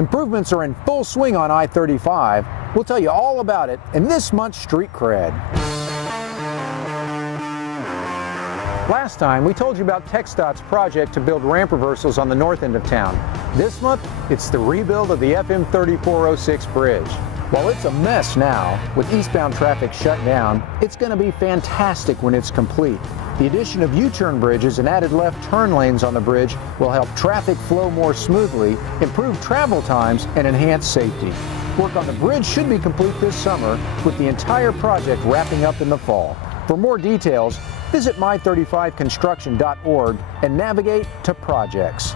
Improvements are in full swing on I-35. We'll tell you all about it in this month's Street Cred. Last time, we told you about TxDOT's project to build ramp reversals on the north end of town. This month, it's the rebuild of the FM 3406 bridge. While it's a mess now, with eastbound traffic shut down, it's going to be fantastic when it's complete. The addition of U-turn bridges and added left turn lanes on the bridge will help traffic flow more smoothly, improve travel times, and enhance safety. Work on the bridge should be complete this summer, with the entire project wrapping up in the fall. For more details, visit my35construction.org and navigate to projects.